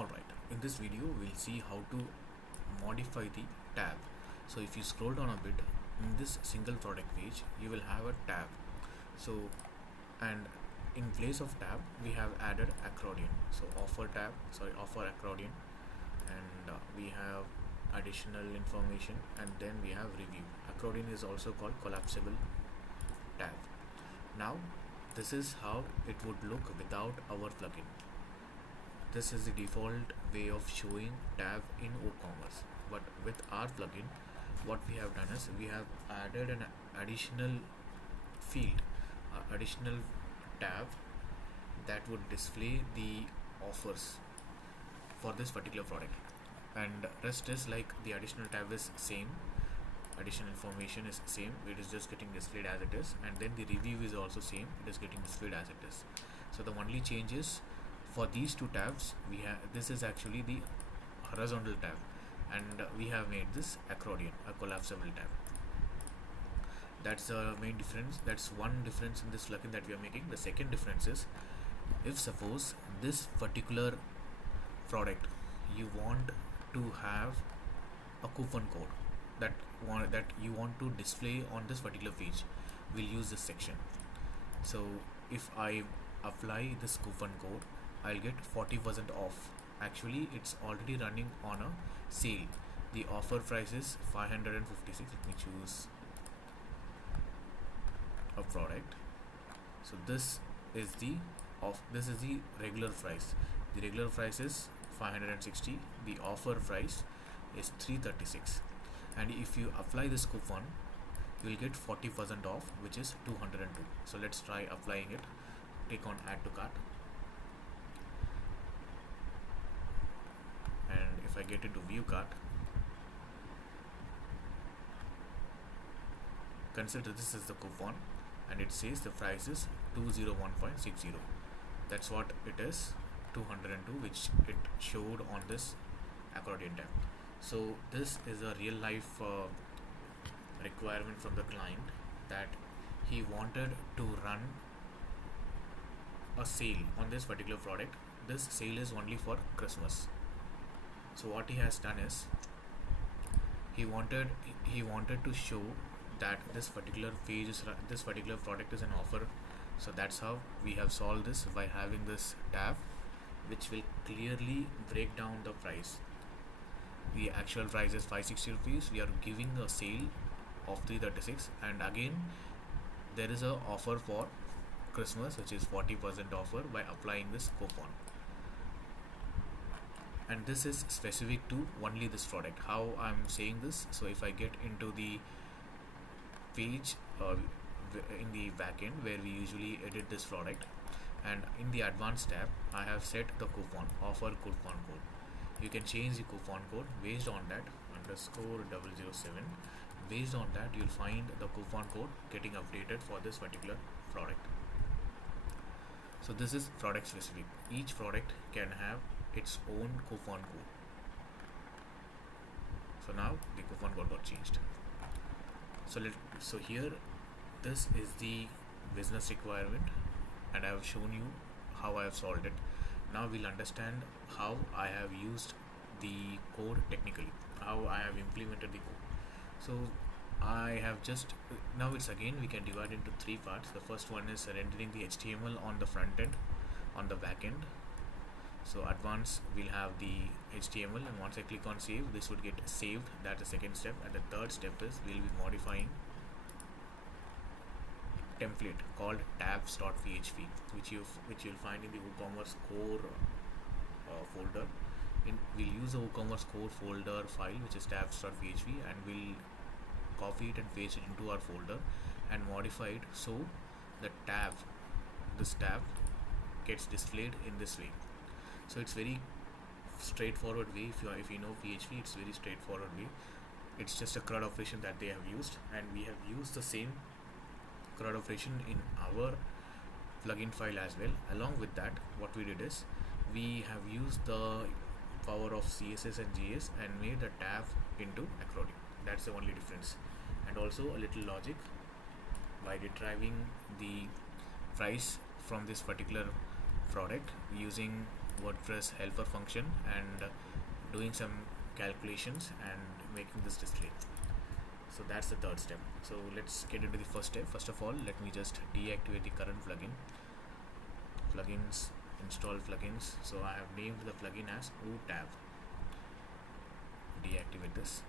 Alright, in this video we'll see how to modify the tab. So if you scroll down a bit in this single product page, you will have a tab. So, and in place of tab we have added accordion. So offer accordion, and we have additional information, and then we have review. Accordion is also called collapsible tab. Now this is how it would look without our plugin. This is the default way of showing tab in WooCommerce, but with our plugin what we have done is we have added an additional field, additional tab that would display the offers for this particular product, and rest is like the additional tab is same, additional information is same, it is just getting displayed as it is, and then the review is also same, it is getting displayed as it is. So the only change is for these two tabs we have, this is actually the horizontal tab, and we have made this accordion a collapsible tab. That's the main difference. That's one difference in this plugin that we are making. The second difference is, if suppose this particular product you want to have a coupon code that you want to display on this particular page, we'll use this section. So if I apply this coupon code, I'll get 40% off. Actually it's already running on a sale. The offer price is 556. Let me choose a product. So this is the regular price. The regular price is 560. The offer price is 336, and if you apply this coupon you will get 40% off, which is 202. So let's try applying it. Click on add to cart, and if I get into view cart, consider this is the coupon and it says the price is 201.60. that's what it is, 202, which it showed on this accordion tab. So this is a real life requirement from the client, that he wanted to run a sale on this particular product. This sale is only for Christmas. So what he has done is he wanted to show that this particular page is, this particular product is an offer. So that's how we have solved this, by having this tab which will clearly break down the price. The actual price is 560 rupees. We are giving a sale of 336, and again there is a offer for Christmas which is 40% offer by applying this coupon. And this is specific to only this product. How I'm saying this, so if I get into the page in the backend where we usually edit this product, and in the advanced tab I have set the coupon, offer coupon code. You can change the coupon code based on that, _007. Based on that you'll find the coupon code getting updated for this particular product. So this is product specific. Each product can have its own coupon code. So now the coupon code got changed. So here this is the business requirement, and I have shown you how I have solved it. Now we'll understand how I have used the code technically, how I have implemented the code. So I have just, now it's again we can divide into three parts. The first one is rendering the HTML on the front end, on the back end. So advanced we'll have the HTML, and once I click on save, this would get saved. That's the second step. And the third step is we'll be modifying template called tabs.php, which you'll find in the WooCommerce core folder. We'll use the WooCommerce core folder file, which is tabs.php, and we'll copy it and paste it into our folder and modify it so the this tab gets displayed in this way. So it's very straightforward way. If you know PHP, it's very straightforward way. It's just a CRUD operation that they have used, and we have used the same CRUD operation in our plugin file as well. Along with that, what we did is we have used the power of CSS and JS and made the tab into accordion. That's the only difference. And also a little logic, by retrieving the price from this particular product using WordPress helper function and doing some calculations and making this display. So that's the third step. So let's get into the first step. First of all, let me just deactivate the current plugin. Plugins, install plugins. So I have named the plugin as tab. Deactivate this.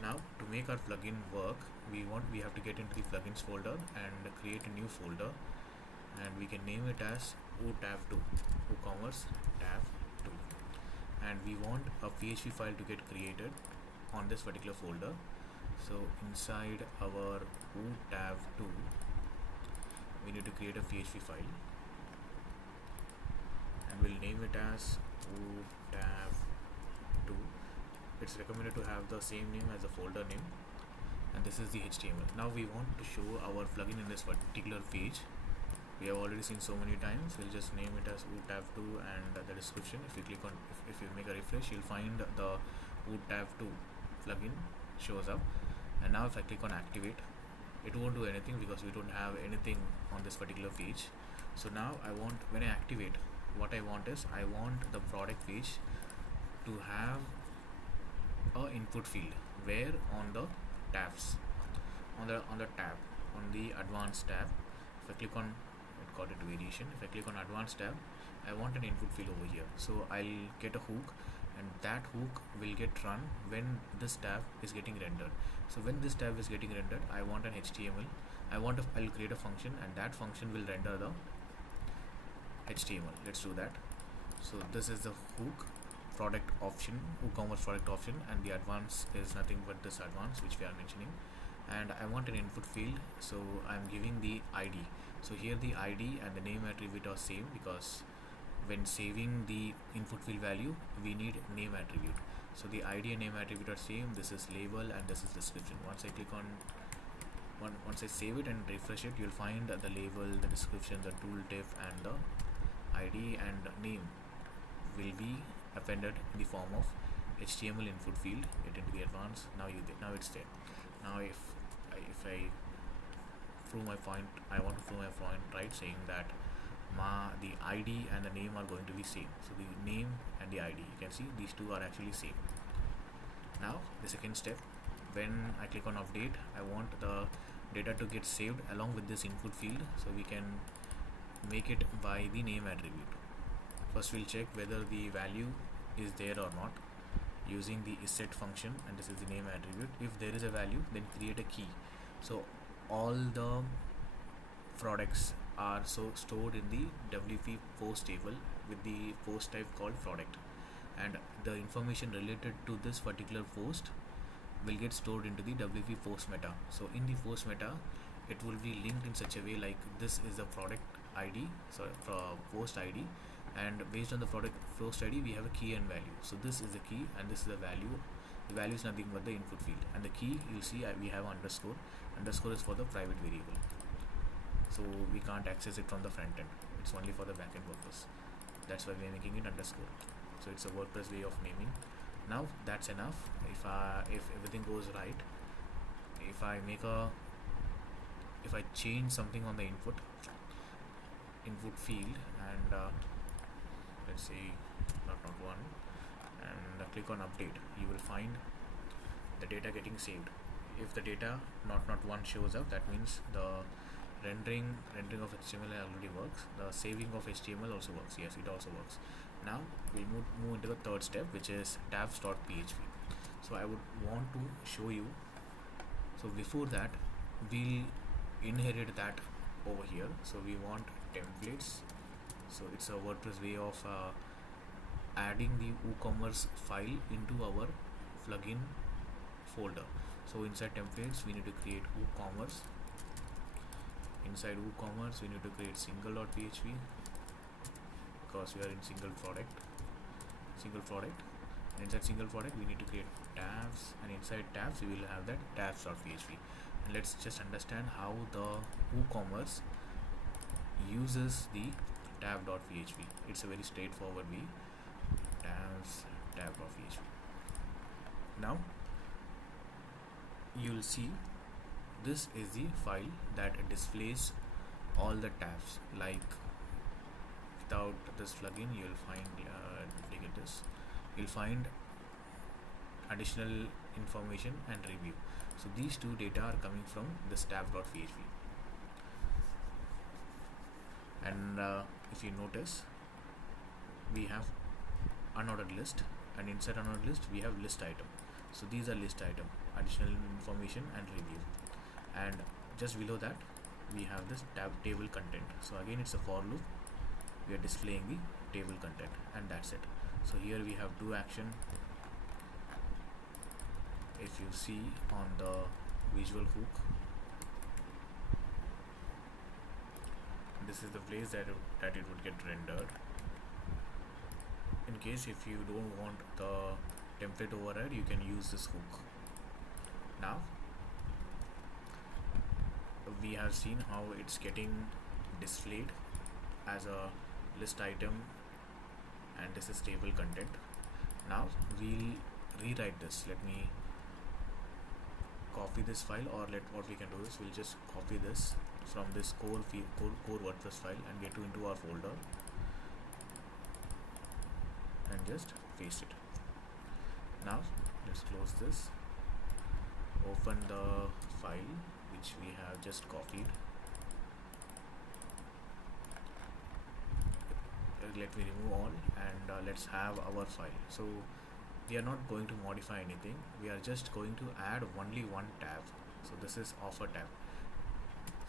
Now to make our plugin work, we have to get into the plugins folder and create a new folder, and we can name it as tab2, WooCommerce tab 2, and we want a PHP file to get created on this particular folder. So inside our tab 2 we need to create a PHP file, and we'll name it as tab 2. It's recommended to have the same name as the folder name, and this is the HTML. Now we want to show our plugin in this particular page. We have already seen so many times. We'll just name it as tab 2 and the description. If you click on, if you make a refresh, you'll find the tab 2 plugin shows up. And now if I click on activate, it won't do anything because we don't have anything on this particular page. So now when I activate, what I want is, I want the product page to have a input field where on the tabs, on the tab, on the advanced tab, if I click on, it got into variation, if I click on advanced tab, I want an input field over here. So I'll get a hook, and that hook will get run when this tab is getting rendered. So when this tab is getting rendered, I want an HTML. I'll create a function, and that function will render the HTML. Let's do that. So this is the hook product option, WooCommerce product option, and the advance is nothing but this advance which we are mentioning. And I want an input field, so I'm giving the ID. So here the ID and the name attribute are same, because when saving the input field value, we need name attribute. So the ID and name attribute are same. This is label and this is description. Once I click on, once I save it and refresh it, you'll find the label, the description, the tooltip, and the ID and name will be appended in the form of HTML input field. Get into the advanced. Now it's there. Now if I prove my point, I want to prove my point, right, saying that the ID and the name are going to be same. So the name and the ID, you can see these two are actually same. Now the second step, when I click on update, I want the data to get saved along with this input field, so we can make it by the name attribute. First we'll check whether the value is there or not using the isSet function, and this is the name attribute. If there is a value, then create a key. So all the products are stored in the WP post table with the post type called product, and the information related to this particular post will get stored into the WP post meta. So in the post meta, it will be linked in such a way like this is the product ID, post ID, and based on the product post ID we have a key and value. So this is the key and this is the value. The value is nothing but the input field, and the key, you'll see we have underscore. Underscore is for the private variable, so we can't access it from the front end. It's only for the backend purpose. That's why we're making it underscore. So it's a WordPress way of naming. Now that's enough. If everything goes right, if I change something on the input field, and let's say not one, and click on update, you will find the data getting saved. If the data not one shows up, that means the rendering of HTML already works. The saving of HTML also works. Yes, it also works. Now we'll move into the third step, which is tabs.php. So I would want to show you. So before that, we'll inherit that over here. So we want templates. So it's a WordPress way of adding the WooCommerce file into our plugin folder. So inside templates, we need to create WooCommerce. Inside WooCommerce, we need to create single.php, because we are in single product. And inside single product, we need to create tabs, and inside tabs we will have that tabs.php. And let's just understand how the WooCommerce uses the tab.php. It's a very straightforward way. tab.php. Now you'll see this is the file that displays all the tabs, like without this plugin, you'll find duplicate this. You'll find additional information and review. So these two data are coming from this tab.php. And if you notice, we have unordered list, and inside unordered list we have list item. So these are list item, additional information and review. And just below that we have this table content. So again it's a for loop, we are displaying the table content, and that's it. So here we have do action. If you see on the visual hook, this is the place that it would get rendered. In case if you don't want the template override, you can use this hook. Now we have seen how it's getting displayed as a list item, and this is table content. Now we'll rewrite this. Let me copy this file, or what we can do is we'll just copy this from this core WordPress file and get into our folder and just paste it. Now let's close this, open the file which we have just copied. Let me remove all, and let's have our file. So we are not going to modify anything, we are just going to add only one tab. So this is offer tab.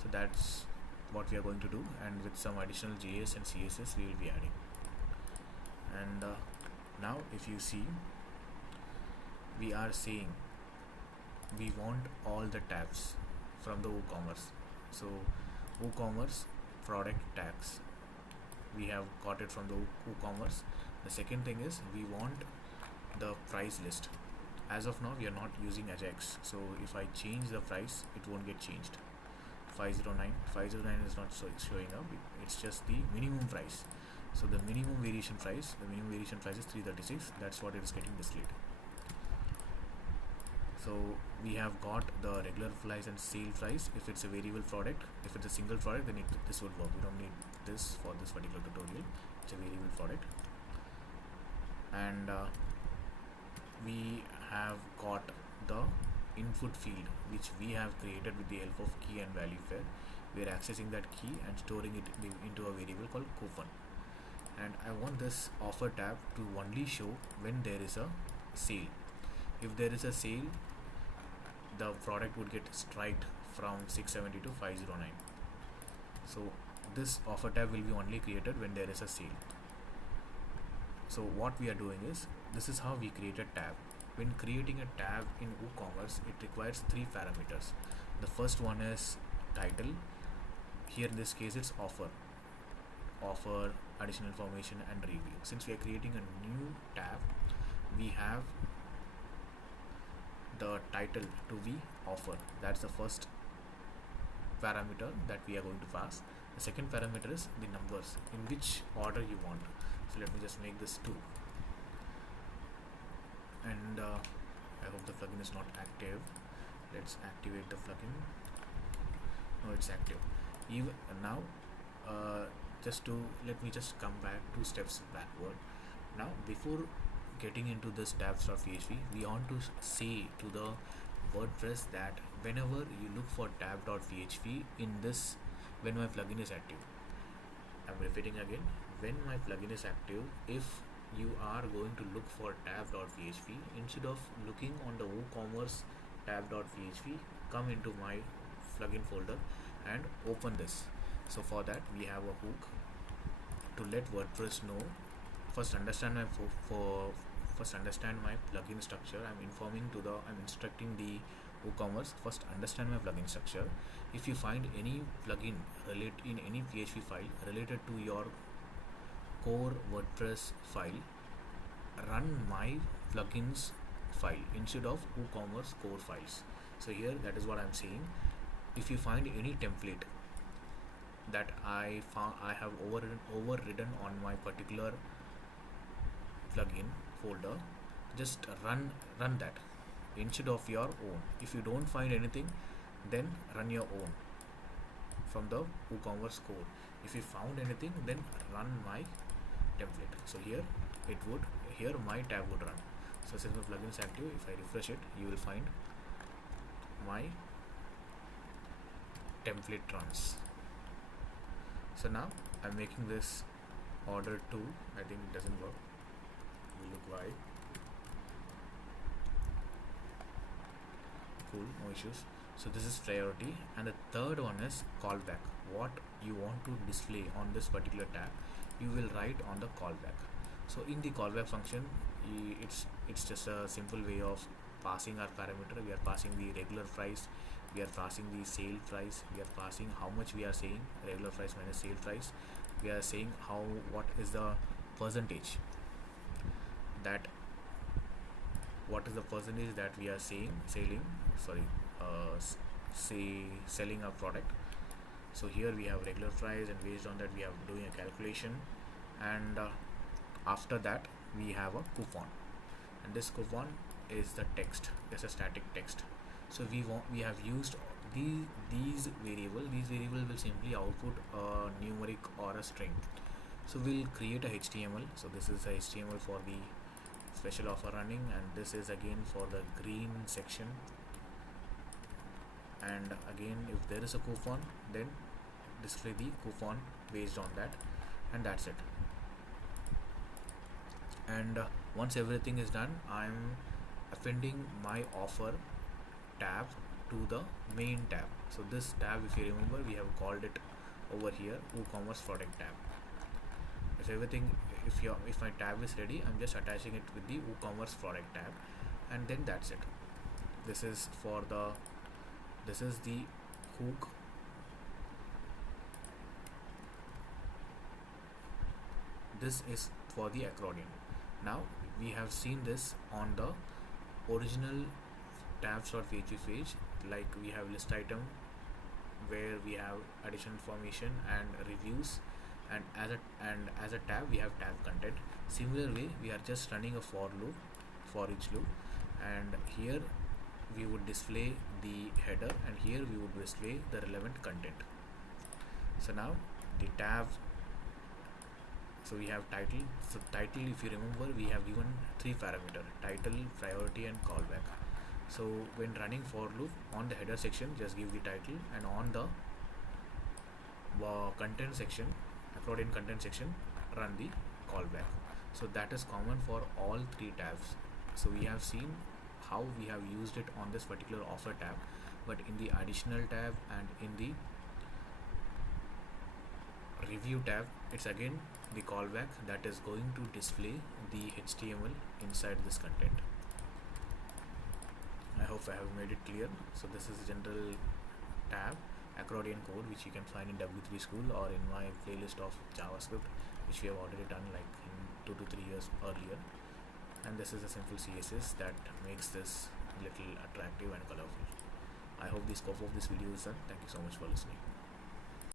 So that's what we are going to do, and with some additional JS and CSS we will be adding. And now if you see, we are saying we want all the tabs from the WooCommerce. So WooCommerce product tags, we have got it from the WooCommerce. The second thing is we want the price list. As of now we are not using Ajax, so if I change the price it won't get changed. 509 is not showing up, it's just the minimum price. So the minimum variation price is 336. That's what it is getting displayed. So we have got the regular price and sale price if it's a variable product. If it's a single product, then this would work. We don't need this for this particular tutorial. It's a variable product. And we have got the input field which we have created with the help of key and value pair. We are accessing that key and storing it into a variable called coupon. And I want this offer tab to only show when there is a sale. If there is a sale, the product would get striked from 670 to 509. So this offer tab will be only created when there is a sale. So what we are doing is, this is how we create a tab. When creating a tab in WooCommerce, it requires 3 parameters. The first one is title. Here in this case it's offer, additional information and review. Since we are creating a new tab, we have the title to be offer. That's the first parameter that we are going to pass. The second parameter is the numbers, in which order you want. So let me just make this 2. And I hope the plugin is not active. Let's activate the plugin. No, it's active. Even now, let me just come back 2 steps backward. Now before getting into this tabs.php, we want to say to the WordPress that whenever you look for tab.php in this, when my plugin is active, I'm repeating again, when my plugin is active, if you are going to look for tab.php, instead of looking on the WooCommerce tab.php, come into my plugin folder and open this. So for that we have a hook to let WordPress know. First understand my plugin structure. I'm instructing the WooCommerce, first understand my plugin structure. If you find any plugin in any PHP file related to your core WordPress file, run my plugins file instead of WooCommerce core files. So here that is what I'm saying. If you find any template that I have overridden on my particular plugin folder, just run that instead of your own. If you don't find anything, then run your own from the WooCommerce core. If we found anything, then run my template. So here it would, here my tab would run. So since my plugin is active, if I refresh it, you will find my template runs. So now I'm making this order 2. I think it doesn't work. We look why. Cool, no issues. So this is priority, and the third one is callback. What you want to display on this particular tab, you will write on the callback. So in the callback function, it's just a simple way of passing our parameter. We are passing the regular price, we are passing the sale price, we are passing how much we are saying, regular price minus sale price. We are saying what is the percentage that, what is the percentage that we are selling our product. So here we have regular price, and based on that we are doing a calculation, and after that we have a coupon, and this coupon is the text, just a static text. So we have used these variable will simply output a numeric or a string. So we'll create a HTML. So this is a HTML for the special offer running, and this is again for the green section, and again if there is a coupon, then display the coupon based on that, and that's it. And once everything is done, I'm appending my offer tab to the main tab. So this tab, if you remember, we have called it over here WooCommerce product tab. If my tab is ready, I'm just attaching it with the WooCommerce product tab, and then that's it. This is the hook. This is for the accordion. Now we have seen this on the original tabs.php page, like we have list item where we have additional information and reviews, and as a tab we have tab content. Similarly, we are just running a for each loop, and here we would display the header, and here we would display the relevant content. So now the tab, so we have title. So title, if you remember, we have given 3 parameters: title, priority, and callback. So when running for loop, on the header section just give the title, and on the content section, accordion content section, run the callback. So that is common for all 3 tabs. So we have seen how we have used it on this particular offer tab, but in the additional tab and in the review tab, it's again the callback that is going to display the HTML inside this content. I hope I have made it clear. So this is a general tab accordion code, which you can find in W3 School or in my playlist of JavaScript, which we have already done like in 2 to 3 years earlier. And this is a simple CSS that makes this little attractive and colorful. I hope the scope of this video is done. Thank you so much for listening.